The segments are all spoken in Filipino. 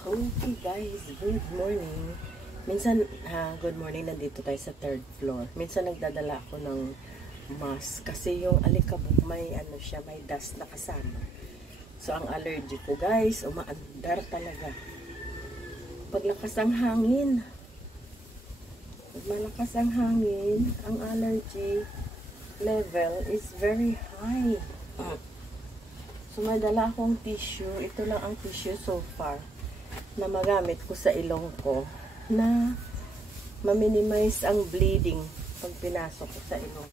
Okay guys, good morning. Minsan, good morning, nandito tayo sa third floor. Minsan nagdadala ako ng mask kasi yung alikabok may ano siya, may dust na kasama. So ang allergy ko guys, umaandar talaga. Paglakas ang hangin. Pag malakas ang hangin, ang allergy level is very high. So may dala akong tissue. Ito lang ang tissue so far na magamit ko sa ilong ko na ma-minimize ang bleeding pag pinasok ko sa ilong.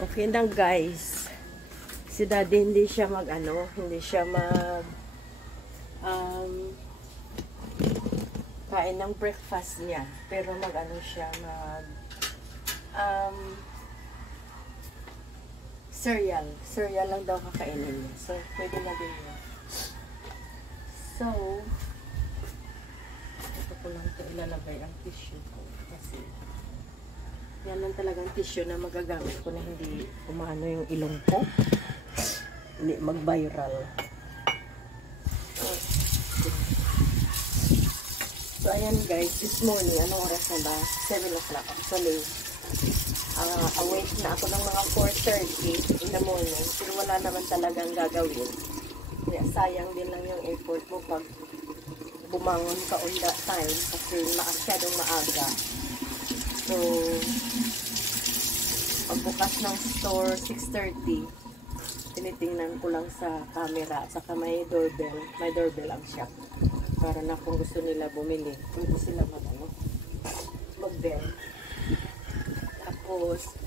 Okay na guys. Si daddy hindi siya hindi siya kain ng breakfast niya. Pero siya cereal. Cereal lang daw kakainin niya. So, pwede na din yun. So, ito ko lang ito ilalagay ang tissue ko. Kasi, yan lang talagang tissue na magagamit ko na hindi umano yung ilong ko. Hindi mag-viral. So, ayan guys. This morning, anong oras na ba? 7 o'clock. Actually, awake na ako ng mga 4:30 in the morning. Pero wala naman talagang gagawin. Kaya sayang din lang yung effort mo pag bumangon ka on that time. Kasi masyadong maaga. So, pagbukas ng store, 6:30, tinitingnan ko lang sa camera. At saka may doorbell. May doorbell ang shop. Para na kung gusto nila bumili. Pwede sila mag-bell. Tapos,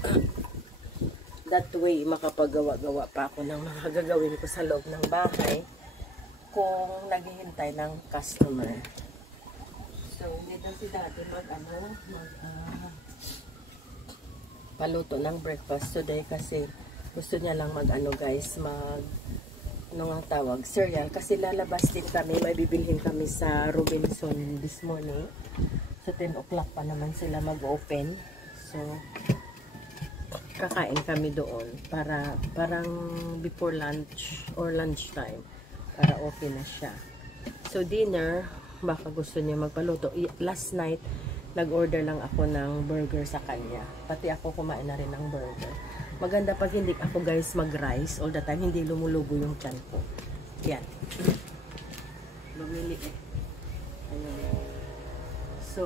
that way, makapagawa-gawa pa ako ng mga gagawin ko sa loob ng bahay kung naghihintay ng customer. So, hindi na si daddy paluto ng breakfast today kasi gusto niya lang guys, ano nga tawag, cereal. Kasi lalabas din kami, may bibilhin kami sa Robinson this morning. Sa 10 o'clock pa naman sila mag-open. So, kakain kami doon para parang before lunch or lunchtime para okay na siya. So, dinner, baka gusto niya magpaluto. Last night, nag-order lang ako ng burger sa kanya. Pati ako kumain na rin ng burger. Maganda pag hindi ako guys mag-rice all the time, hindi lumulubo yung tiyan ko. Yan. Bumili Ayan. So,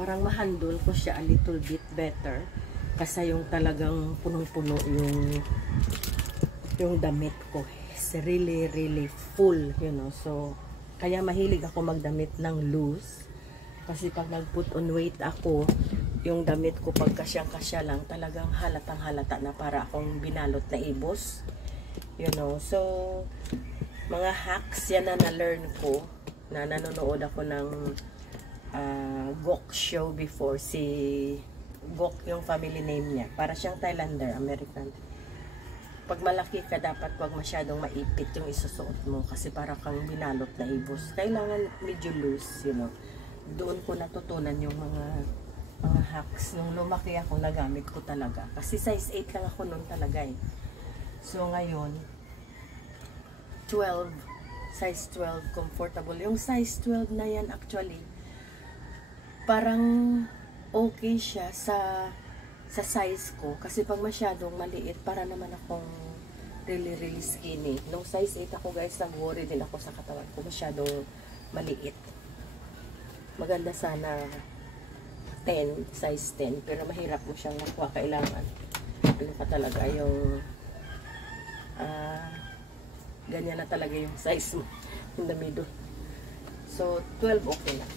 parang ma-handle ko siya a little bit better kasi yung talagang punong-puno yung damit ko. It's really full, you know. So, kaya mahilig ako magdamit ng loose kasi pag nag-put on weight ako, yung damit ko pag kasyang-kasya lang, talagang halatang halata na para akong binalot na ibos, you know. So, mga hacks yan na na-learn ko na nanonood ako ng Gok show before. Si Gok yung family name niya. Para siyang Thailander, American. Pag malaki ka, dapat wag masyadong maipit yung isusuot mo kasi para kang binalot na ibos. Kailangan medyo loose, you know. Doon ko natutunan yung mga hacks. Nung lumaki ako, nagamit ko talaga. Kasi size 8 lang ako noon talaga eh. So ngayon, 12, size 12, comfortable. Yung size 12 na yan actually, parang okay siya sa size ko. Kasi pag masyadong maliit, para naman akong really skinny. Nung size 8 ako guys, nag-worry din ako sa katawan ko. Masyadong maliit. Maganda sana 10, size 10. Pero mahirap mo siyang nakuha. Kailangan ano pa talaga yung ganyan na talaga yung size mo in the middle. So 12 okay na.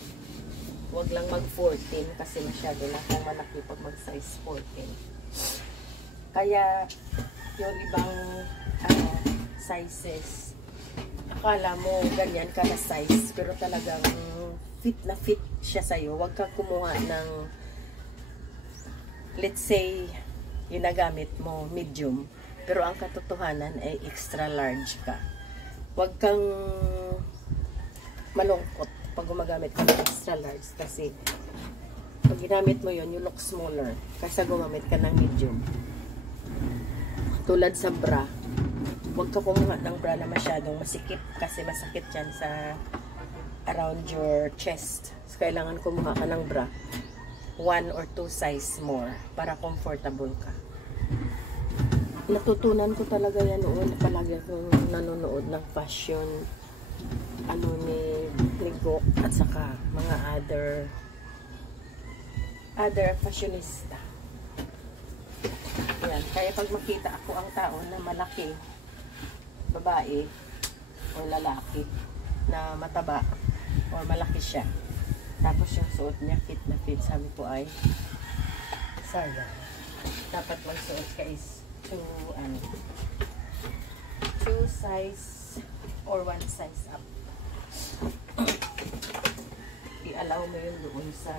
Huwag lang mag 14 kasi masyado na kung malaki pag mag size 14. Kaya yung ibang sizes, akala mo ganyan ka na size pero talagang fit na fit siya sa'yo. Huwag kang kumuha ng, let's say, yung nagamit mo medium pero ang katotohanan ay extra large ka. Huwag kang malungkot pag gumagamit ka ng extra large kasi pag ginamit mo yon, you look smaller kaysa gumamit ka ng medium. Tulad sa bra, huwag ka kumuha ng bra na masyadong masikip kasi masakit yan sa around your chest. So, kailangan kumuha ka ng bra 1 or 2 size more para comfortable ka. Natutunan ko talaga yan noon. Palagi akong nanonood ng fashion ni Gok at saka mga other fashionista. Yan. Kaya pag makita ako ang tao na malaki, babae o lalaki na mataba o malaki siya, tapos yung suot niya fit na fit, sabi ko ay sayang. Dapat magsuot ka is 2 size or 1 size up. I-allow mo yun doon sa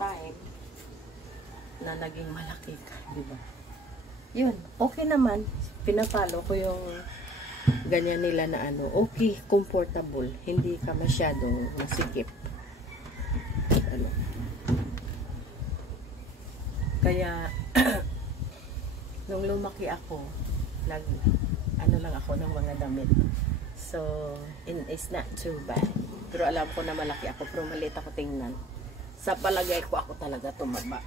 time na naging malaki ka, di ba? Yun, okay naman. Pinapalo ko yung ganyan nila na okay, comfortable. Hindi ka masyadong masikip. Kaya nung lumaki ako, lang ako ng mga damit. So, it's not too bad. Pero alam ko na malaki ako, pero maliit ako tingnan. Sa palagay ko, ako talaga tumaba.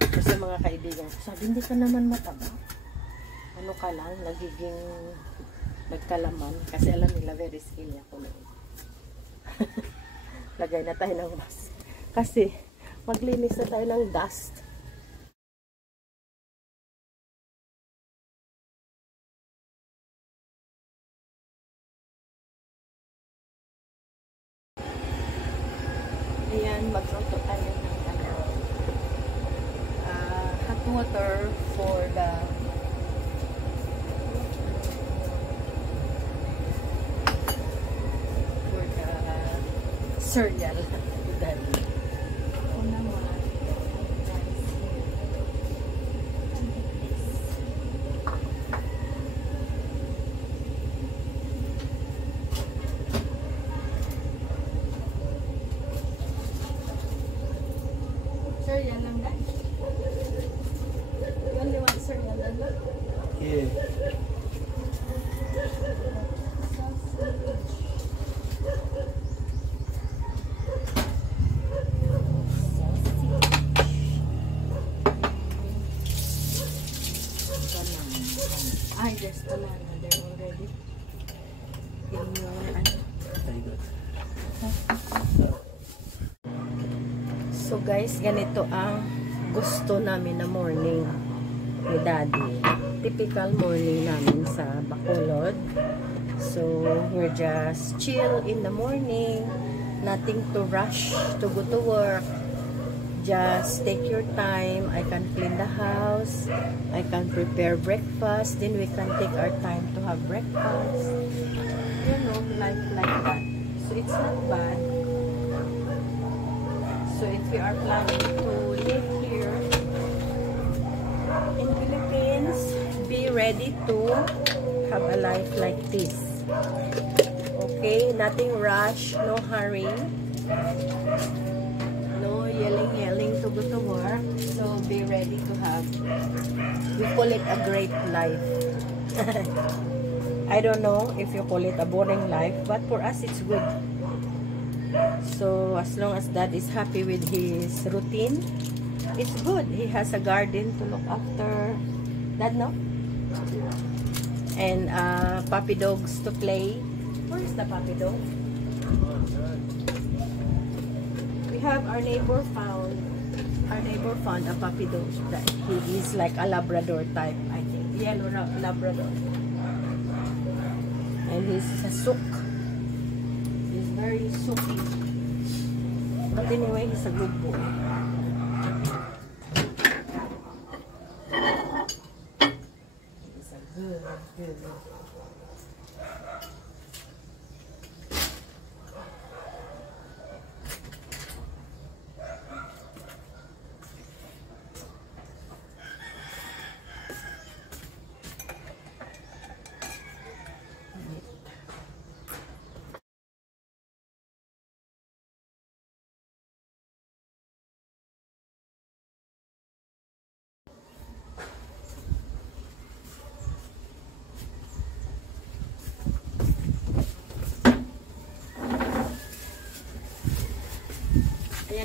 Kasi mga kaibigan ko, sabi, hindi ka naman mataba. Ano ka lang, nagkalaman. Kasi alam nila, very skinny ako noon. Lagay na tayo ng mask. Kasi, maglinis na tayo ng dust. Ayan, magluto tayo ng hot water for the cereal. Ako naman, cereal lang na. You only want cereal lang na? Yeah. Ay, there's banana there already. In your, Very good. So guys, ganito ang gusto namin na morning ni Daddy. Typical morning namin sa Bacolod. So, we're just chill in the morning. Nothing to rush to go to work. Just take your time. I can clean the house. I can prepare breakfast. Then we can take our time to have breakfast. You know, life like that. So it's not bad. So if we are planning to live here in Philippines, be ready to have a life like this. Okay? Nothing rush. No hurry. No yelling to go to work. So be ready to have, we call it a great life. I don't know if you call it a boring life, but for us it's good. So as long as Dad is happy with his routine, it's good. He has a garden to look after. Dad, no? And puppy dogs to play. Where is the puppy dog? We have our neighbor found a puppy dog that he is like a Labrador type, I think. Yellow Labrador. And he's a sook. He's very sooky. But anyway, he's a good boy. He's a good boy.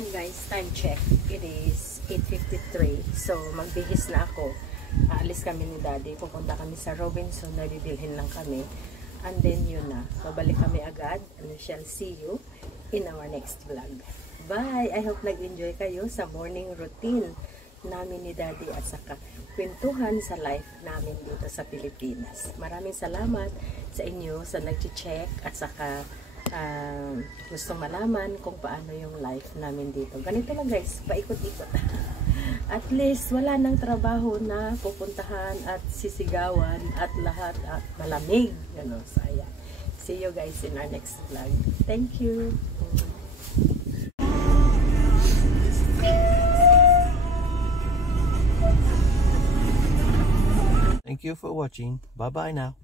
Ayan guys, time check. It is 8:53. So, magbihis na ako. Aalis kami ni Daddy. Pupunta kami sa Robinson. Nabibilhin lang kami. And then yun na. Babalik kami agad. And we shall see you in our next vlog. Bye! I hope nag-enjoy kayo sa morning routine namin ni Daddy at saka kwentuhan sa life namin dito sa Pilipinas. Maraming salamat sa inyo sa nag-check at saka gustong malaman kung paano yung life namin dito. Ganito lang guys, paikot-ikot. At least wala nang trabaho na pupuntahan at sisigawan at lahat at malamig. Ano, so ayan. See you guys in our next vlog. Thank you. Thank you for watching. Bye-bye now.